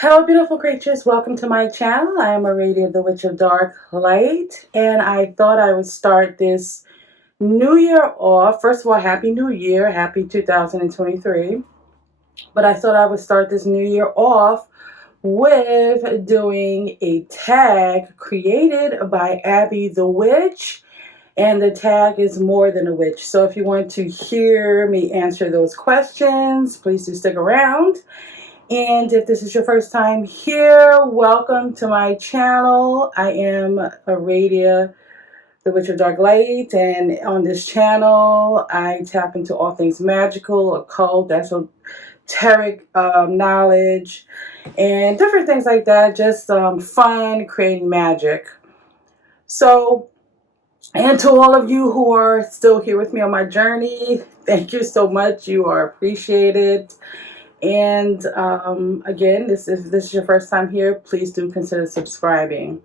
Hello, beautiful creatures. Welcome to my channel. I am Aurelia, the Witch of Dark Light, and I thought I would start this new year off. First of all, Happy New Year. Happy 2023. But I thought I would start this new year off with doing a tag created by Abby the Witch. And the tag is More Than a Witch. So if you want to hear me answer those questions, please do stick around. And if this is your first time here, welcome to my channel. I am Aurelia, the Witch of Dark Light, and on this channel, I tap into all things magical, occult, esoteric knowledge, and different things like that. Just fun, creating magic. So, and to all of you who are still here with me on my journey, thank you so much. You are appreciated. And again, if this is your first time here, please do consider subscribing.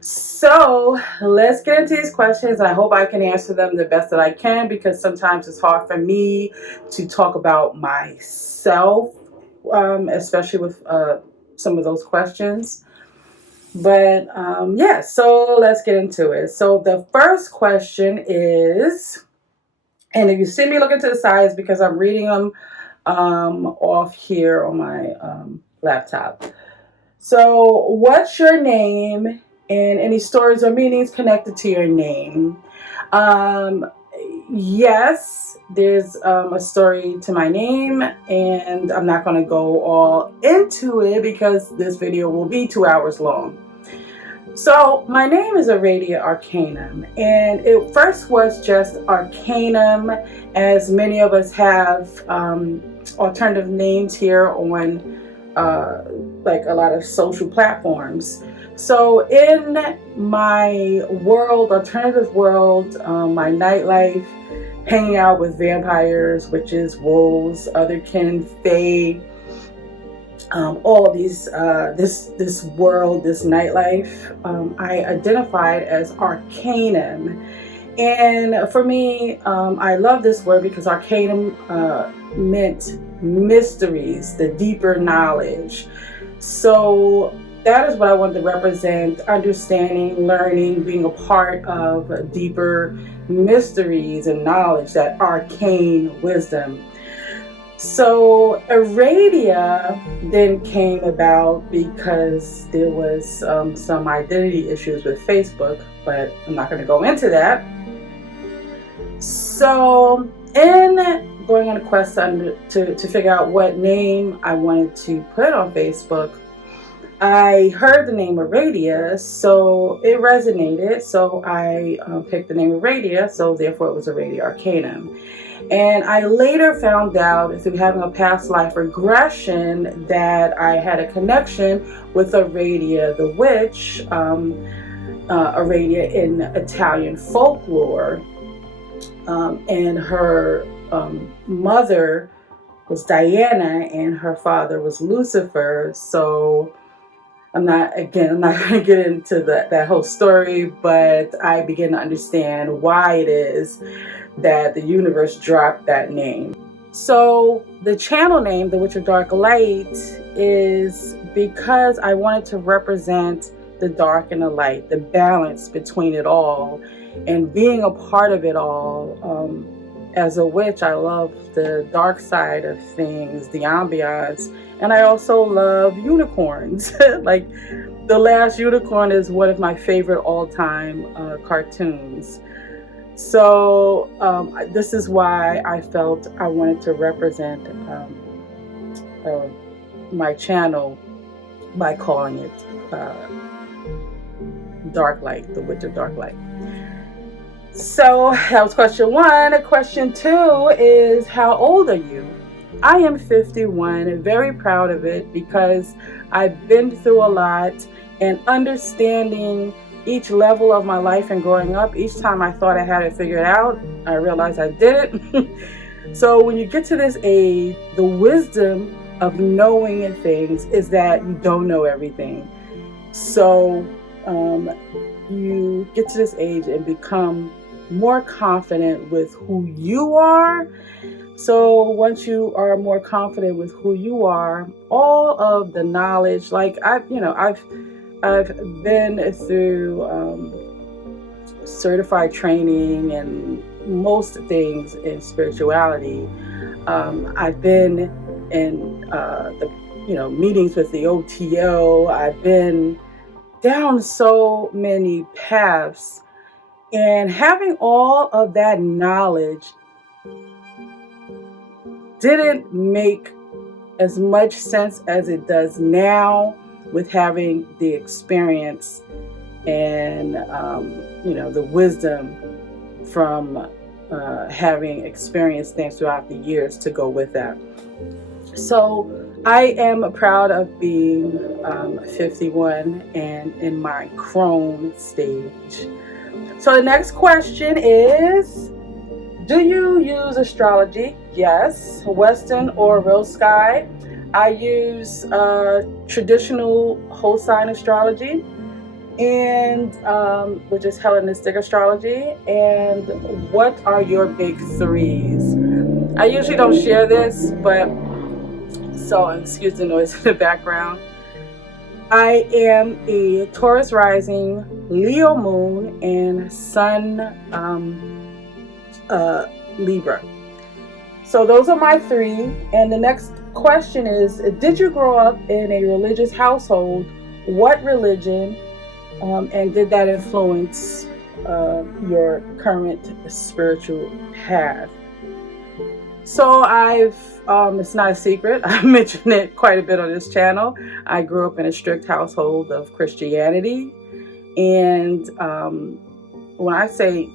So let's get into these questions. I hope I can answer them the best that I can, because sometimes it's hard for me to talk about myself, especially with some of those questions. But yeah, so let's get into it. So the first question is, and if you see me looking to the sides, because I'm reading them off here on my laptop. So, what's your name and any stories or meanings connected to your name? Yes, there's a story to my name, and I'm not going to go all into it because this video will be 2 hours long. So my name is Aurelia Arcanum, and it first was just Arcanum, as many of us have alternative names here on like a lot of social platforms. So in my world, alternative world, my nightlife, hanging out with vampires, witches, wolves, otherkin, fae, all of these, this world, this nightlife, I identified as Arcanum. And for me, I love this word because Arcanum meant mysteries, the deeper knowledge. So that is what I wanted to represent: understanding, learning, being a part of deeper mysteries and knowledge, that arcane wisdom. So Aradia then came about because there was some identity issues with Facebook, but I'm not going to go into that. So in going on a quest to figure out what name I wanted to put on Facebook, I heard the name Aradia, so it resonated. So I picked the name Aradia, so therefore it was Aradia Arcanum. And I later found out through having a past life regression that I had a connection with Aradia the Witch, Aradia in Italian folklore. And her mother was Diana and her father was Lucifer. So I'm not going to get into that whole story, but I begin to understand why it is that the universe dropped that name. So the channel name, The Witch of Dark Light, is because I wanted to represent the dark and the light, the balance between it all, and being a part of it all. As a witch, I love the dark side of things, the ambiance, and I also love unicorns. Like, The Last Unicorn is one of my favorite all-time cartoons. So this is why I felt I wanted to represent my channel by calling it Dark Light, The Witch of Dark Light. So that was question one. Question two is, how old are you? I am 51 and very proud of it, because I've been through a lot, and understanding each level of my life and growing up, each time I thought I had it figured out, I realized I didn't. So when you get to this age, the wisdom of knowing things is that you don't know everything. So you get to this age and become more confident with who you are, So once you are more confident with who you are, all of the knowledge, like I've been through certified training and most things in spirituality. I've been in the meetings with the OTO. I've been down so many paths, and having all of that knowledge didn't make as much sense as it does now with having the experience and the wisdom from having experienced things throughout the years to go with that. So I am proud of being 51 and in my crone stage. So the next question is, do you use astrology? Yes. Western or real sky? I use traditional whole sign astrology, and which is Hellenistic astrology. And what are your big threes? I usually don't share this, but so excuse the noise in the background. I am a Taurus rising, Leo moon, and Sun Libra. So those are my three. And the next question is, did you grow up in a religious household? What religion? And did that influence your current spiritual path? So it's not a secret, I mentioned it quite a bit on this channel. I grew up in a strict household of Christianity. And when I say,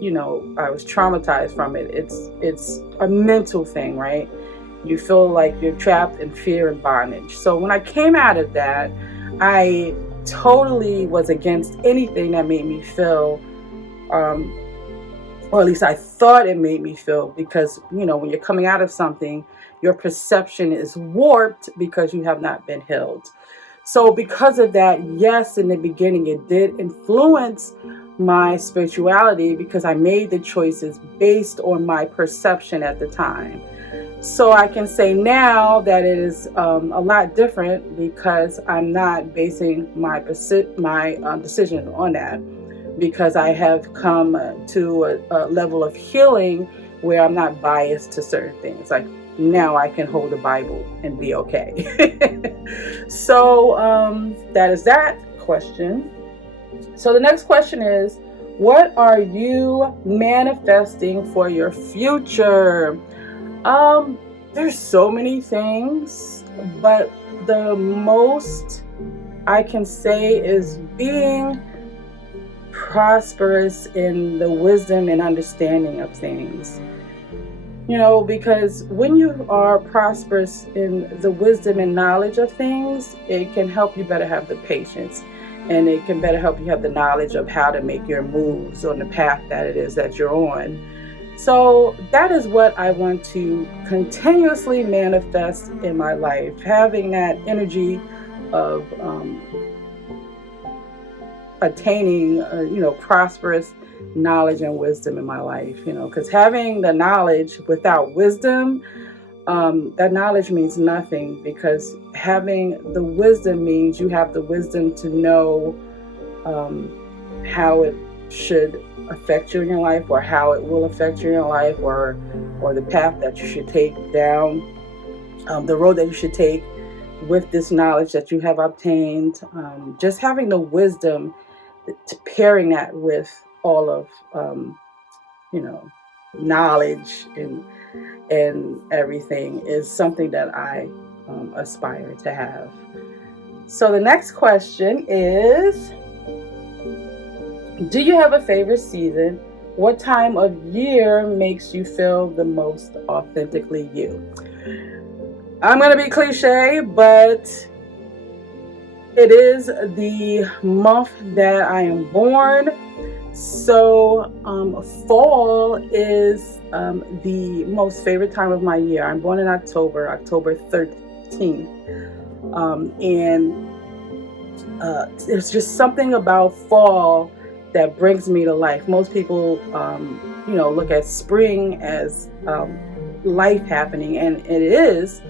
I was traumatized from it, it's a mental thing, right? You feel like you're trapped in fear and bondage. So when I came out of that, I totally was against anything that made me feel, or at least I thought it made me feel, because, when you're coming out of something, your perception is warped because you have not been healed. So because of that, yes, in the beginning, it did influence my spirituality because I made the choices based on my perception at the time. So I can say now that it is a lot different because I'm not basing my decision on that, because I have come to a level of healing where I'm not biased to certain things. Like now I can hold a Bible and be okay. So that is that question. So the next question is, what are you manifesting for your future? There's so many things, but the most I can say is being prosperous in the wisdom and understanding of things. Because when you are prosperous in the wisdom and knowledge of things, it can help you better have the patience, and it can better help you have the knowledge of how to make your moves on the path that it is that you're on. So that is what I want to continuously manifest in my life, having that energy of attaining, prosperous knowledge and wisdom in my life, because having the knowledge without wisdom, that knowledge means nothing, because having the wisdom means you have the wisdom to know how it should affect you in your life, or how it will affect you in your life, or the path that you should take down, the road that you should take with this knowledge that you have obtained. Just having the wisdom, pairing that with all of knowledge and everything is something that I aspire to have. So the next question is, do you have a favorite season? What time of year makes you feel the most authentically you? I'm going to be cliche, but it is the month that I am born. So fall is the most favorite time of my year. I'm born in October 13th. And there's just something about fall that brings me to life. Most people, look at spring as life happening, and it is.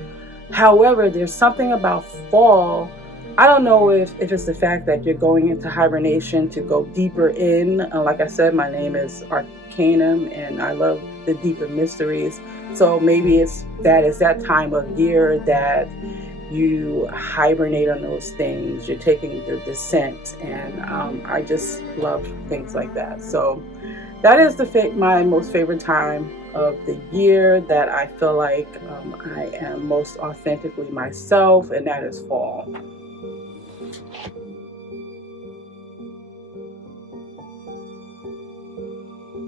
However, there's something about fall. I don't know if it's the fact that you're going into hibernation to go deeper in. Like I said, my name is Arcanum, and I love the deeper mysteries. So maybe it's that time of year that you hibernate on those things. You're taking the descent, and I just love things like that. So that is my most favorite time of the year that I feel like I am most authentically myself, and that is fall.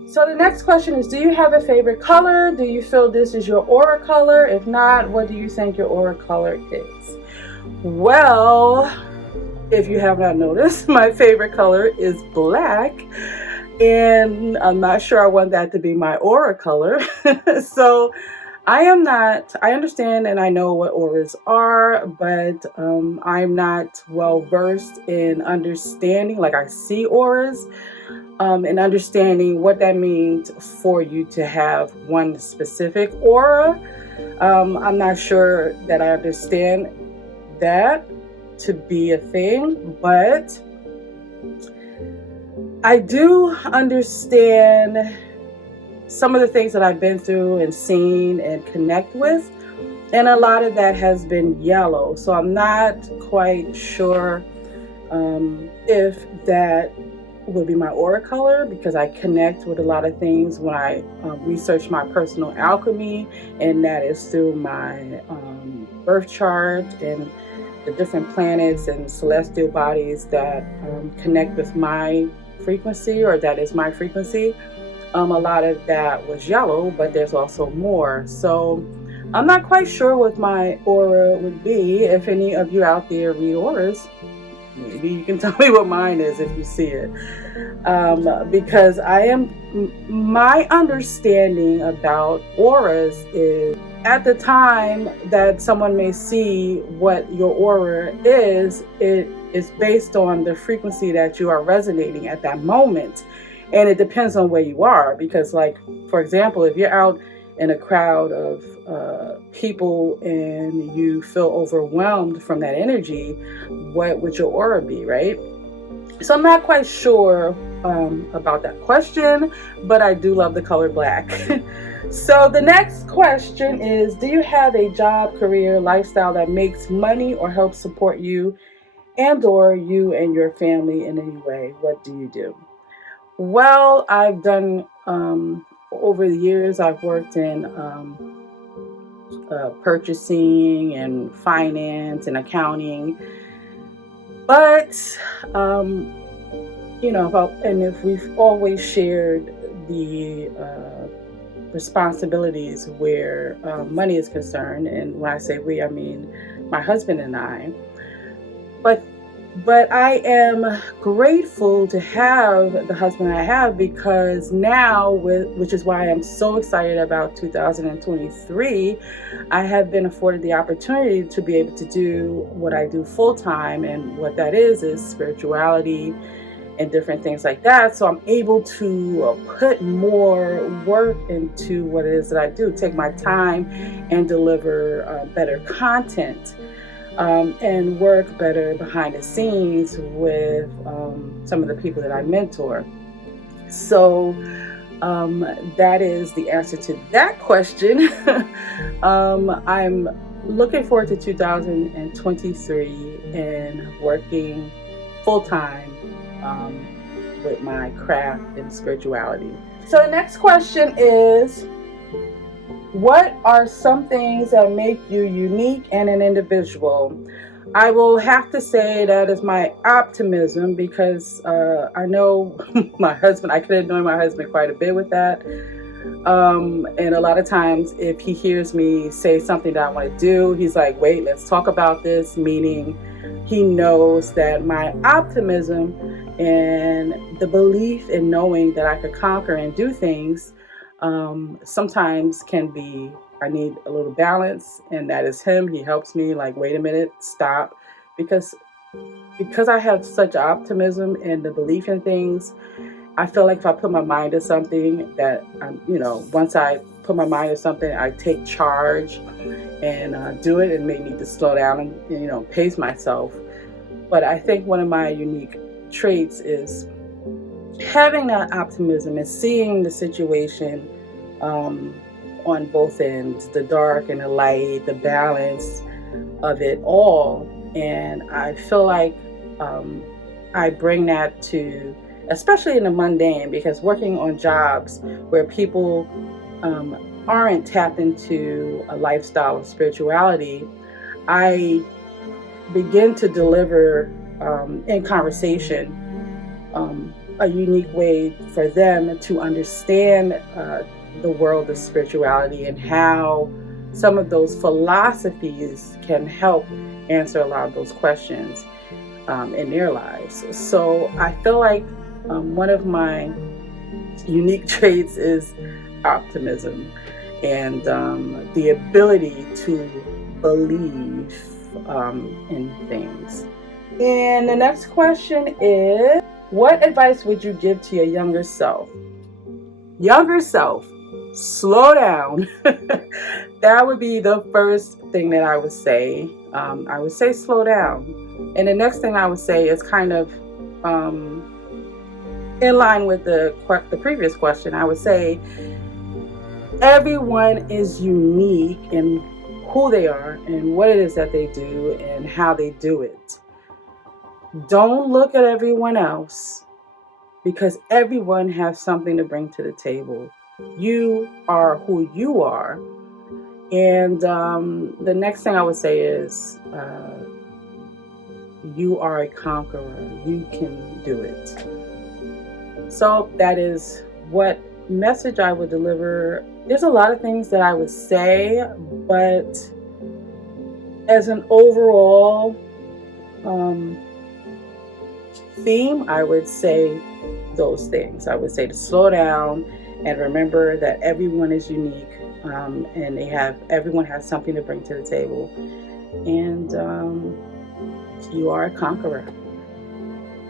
So the next question is, do you have a favorite color? Do you feel this is your aura color? If not, what do you think your aura color is? Well, if you have not noticed, my favorite color is black. And I'm not sure I want that to be my aura color. So I understand and I know what auras are, but I'm not well versed in understanding, like I see auras, and understanding what that means for you to have one specific aura. I'm not sure that I understand that to be a thing, but I do understand some of the things that I've been through and seen and connect with, and a lot of that has been yellow. So I'm not quite sure if that would be my aura color, because I connect with a lot of things when I research my personal alchemy, and that is through my birth chart and the different planets and celestial bodies that connect with my frequency, or that is my frequency. A lot of that was yellow, but there's also more. So I'm not quite sure what my aura would be. If any of you out there read auras, maybe you can tell me what mine is if you see it. Because my understanding about auras is, at the time that someone may see what your aura is, it is based on the frequency that you are resonating at that moment. And it depends on where you are, because, like, for example, if you're out in a crowd of people and you feel overwhelmed from that energy, what would your aura be, right? So I'm not quite sure about that question, but I do love the color black. So the next question is, do you have a job, career, lifestyle that makes money or helps support you and or you and your family in any way? What do you do? Well, I've done, over the years, I've worked in purchasing and finance and accounting. But, if we've always shared the responsibilities where money is concerned, and when I say we, I mean my husband and I. But I am grateful to have the husband I have, because now, which is why I'm so excited about 2023, I have been afforded the opportunity to be able to do what I do full time, and what that is spirituality and different things like that. So I'm able to put more work into what it is that I do, take my time and deliver better content. And work better behind the scenes with some of the people that I mentor. So that is the answer to that question. I'm looking forward to 2023 and working full time with my craft and spirituality. So the next question is, what are some things that make you unique and an individual? I will have to say that is my optimism, because I know my husband, I could annoy my husband quite a bit with that. And a lot of times if he hears me say something that I want to do, he's like, wait, let's talk about this, meaning he knows that my optimism and the belief in knowing that I could conquer and do things sometimes can be, I need a little balance, and that is him. He helps me, like, wait a minute, stop, because because I have such optimism and the belief in things, I feel like if I put my mind to something that, once I put my mind to something, I take charge and do it, and may need to slow down and, pace myself. But I think one of my unique traits is having that optimism and seeing the situation um, on both ends, the dark and the light, the balance of it all. And I feel like um, I bring that to, especially in the mundane, because working on jobs where people aren't tapped into a lifestyle of spirituality, I begin to deliver in conversation a unique way for them to understand the world of spirituality and how some of those philosophies can help answer a lot of those questions in their lives. So I feel like one of my unique traits is optimism and the ability to believe in things. And the next question is, what advice would you give to your younger self? Younger self, slow down. That would be the first thing that I would say. I would say slow down. And the next thing I would say is kind of in line with the previous question. I would say everyone is unique in who they are and what it is that they do and how they do it. Don't look at everyone else, because everyone has something to bring to the table. You are who you are. And the next thing I would say is you are a conqueror. You can do it. So that is what message I would deliver. There's a lot of things that I would say, but as an overall theme, I would say those things. I would say to slow down and remember that everyone is unique, and everyone has something to bring to the table, and you are a conqueror.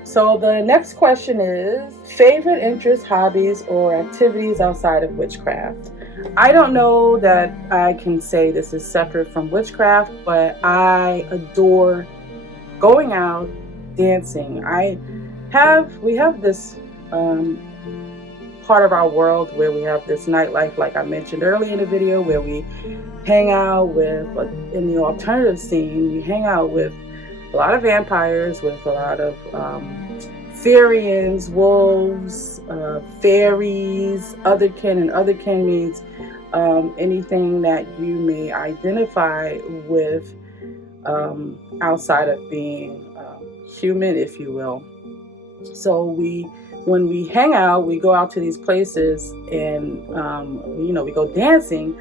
So the next question is, favorite interests, hobbies, or activities outside of witchcraft? I don't know that I can say this is separate from witchcraft, but I adore going out, dancing. We have this part of our world where we have this nightlife, like I mentioned earlier in the video, where we hang out with, in the alternative scene, we hang out with a lot of vampires, with a lot of Fairies, wolves, fairies, otherkin, and otherkin means anything that you may identify with outside of being human, if you will. So when we hang out, we go out to these places and we go dancing.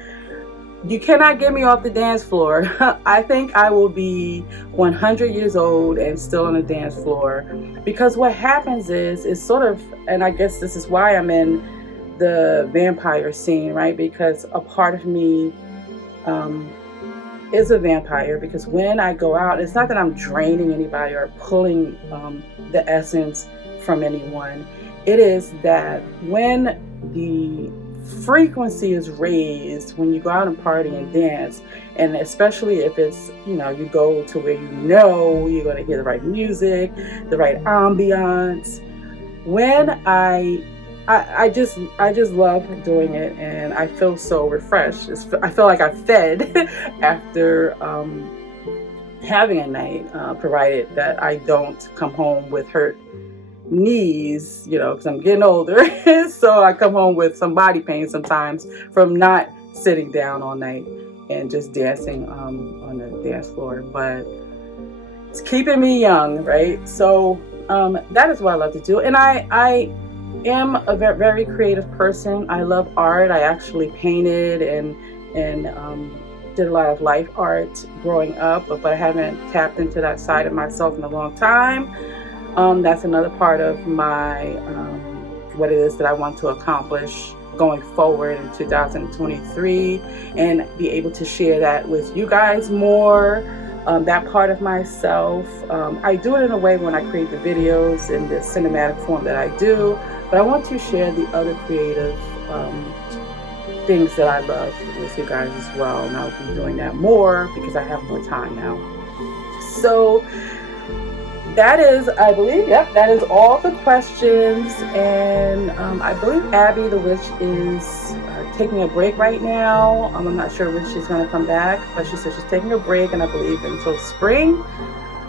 You cannot get me off the dance floor. I think I will be 100 years old and still on the dance floor, because what happens is sort of, and I guess this is why I'm in the vampire scene, right? Because a part of me is a vampire, because when I go out, it's not that I'm draining anybody or pulling the essence from anyone. It is that when the frequency is raised, when you go out and party and dance, and especially if it's, you go to where you're going to hear the right music, the right ambiance. When I just love doing it, and I feel so refreshed. I feel like I fed after having a night, provided that I don't come home with hurt knees, because I'm getting older. So I come home with some body pain sometimes from not sitting down all night and just dancing on the dance floor. But it's keeping me young, right? So that is what I love to do. And I am a very, very creative person. I love art. I actually painted and did a lot of life art growing up, but I haven't tapped into that side of myself in a long time. That's another part of my what it is that I want to accomplish going forward in 2023, and be able to share that with you guys more. that part of myself. I do it in a way when I create the videos in the cinematic form that I do, but I want to share the other creative things that I love with you guys as well, and I'll be doing that more because I have more time now. So that is, I believe, yep, that is all the questions. And I believe Abby the witch is taking a break right now. I'm not sure when she's going to come back, but she said she's taking a break, and I believe until spring.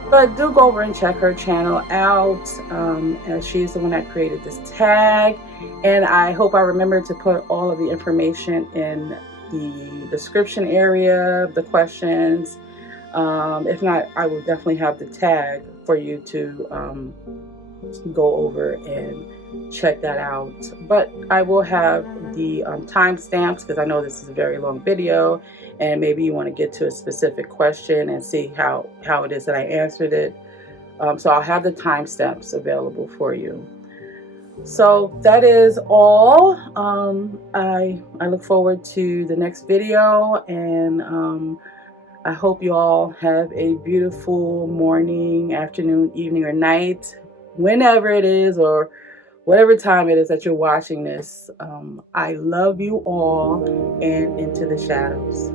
But do go over and check her channel out. And she's the one that created this tag. And I hope I remember to put all of the information in the description area, the questions. If not, I will definitely have the tag for you to go over and check that out. But I will have the timestamps, because I know this is a very long video, and maybe you want to get to a specific question and see how it is that I answered it. So I'll have the timestamps available for you. So that is all. I look forward to the next video, and I hope you all have a beautiful morning, afternoon, evening, or night, whenever it is, or whatever time it is that you're watching this. I love you all, and into the shadows.